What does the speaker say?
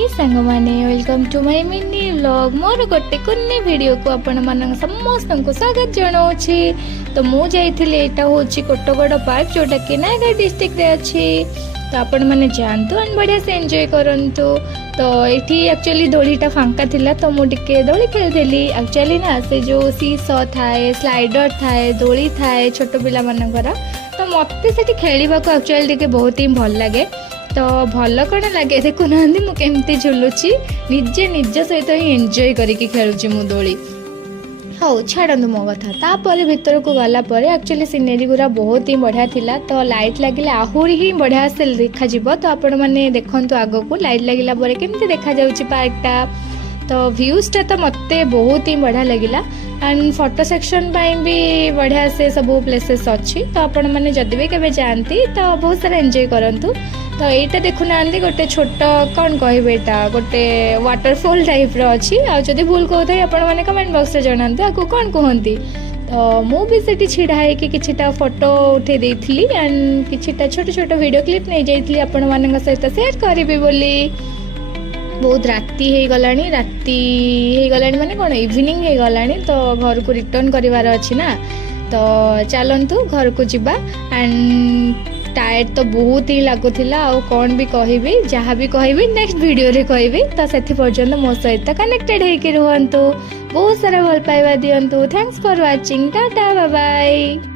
हे सांग माने welcome to my mini vlog मोर गोटे कुन्नी वीडियो को आपण मन समस्त को स्वागत जनाऊँगी। तो मु जाइथिली एटा होची कोटगड़ पार्क जोटा कि नयगढ़ डिस्ट्रिक्ट रे अछि। तो आपण माने जानतु एंड बढ़िया से एंजॉय करंतु। तो एठी एक्चुअली दोलीटा फांका थिला तो मु टिके दोली खेलथेली। एक्चुअली ना से जो सी सॉ थाए स्लाइडर थाए दोली थाए छोट पिला मानकर तो मते सेठी खेलिबा को एक्चुअली टिके बहुत ही भल लागे। तो भल कौन लगे देखु ना मुझे झुलुची निजे निज सहित ही एंजॉय करके खेलुची मु दोली। हाँ छाड़ू मो कथा तापर भीतर को गला एक्चुअली सीनेरी गुरा बहुत ही बढ़िया थिला। तो लाइट लगे आहरी ही बढ़िया से देखा तो आपण मैंने देखु आग को लाइट लगिला केमती देखा जाउची पार्कटा। तो व्यूजटा तो मते बहुत ही बढ़िया लगिला एंड फोटो सेक्शन भी बढ़िया से सब प्लेसेस अच्छी। तो आपण मैंने जदि भी केबे जानती तो बहुत सारा एंजॉय करंतु। तो यहाँ देखुना गोटे छोट कौन कहे गोटे वाटरफॉल टाइप अच्छी आदि भूल कहते हैं कमेंट बॉक्स में जनाते आपको कौन कहती। तो मुझे छिड़ा है कि किछिटा फोटो उठे देइथिली एंड किछिटा छोट छोट वीडियो क्लिप नहीं जाइथिली आपण मानक सहित शेयर करिबी बोली। बहुत राति हो गलानी माने कौन इवनिंग हो गलानी तो घर को रिटर्न करिवार अछि ना। तो चलंतु घर को जिबा एंड टायर्ड तो बहुत ही लगुला आ कौन भी कहबी जहाँ भी कहबी नेक्स्ट वीडियो रे कहबी। तो से पर्यंत मो सहित कनेक्टेड होके रुहंतु बहुत सारा भल पाइबा दियंतु। Thanks for watching tata bye bye.